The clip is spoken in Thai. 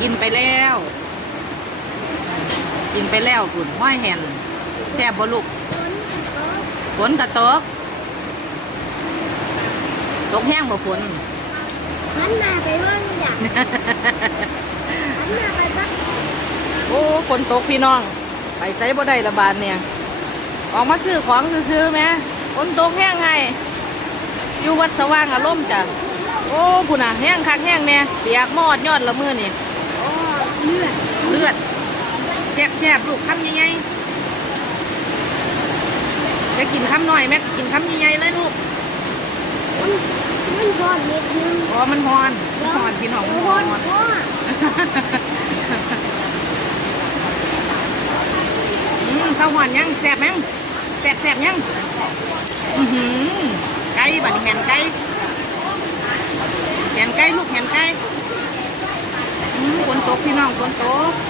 กินไปแล้วกินไปแล้วฝุ่นห้อยแห่นแซ่บบ่ลูกฝนกระตก ตกแห้งบ่ฝนหันหน้าไปเบิ่งจ้ะหันหน้าไปปักโอ้ฝนตกพี่น้อง ไปใส่บ่ได้ละบาดเนี่ย ออกมาซื้อของซื้อๆไหมฝนตกแห้งให้อยู่วัดสว่างอารมณ์จ้ะโอ้พุ่นน่ะแห้งคักแห้งเนี่ยเปียกมอดยอดละมือนี่อ๋อ เลือดเลือดแซ่บแซ่บๆลูกคำใหญ่ๆจะกินคำหน่อยแม่กินคำใหญ่ๆเลยลูกมันมันพอนิดนึงอ๋อมันฮอนมันฮอนพี่น้องมันพฮออนพออืมเศร้าหอนยังแซ่บยังแซ่บแซ่บยังอือหือไก่บัดนี้แหนไก่แหนไก่ลูกแหนไก่อืมฝน ตกพี่น้องฝนตก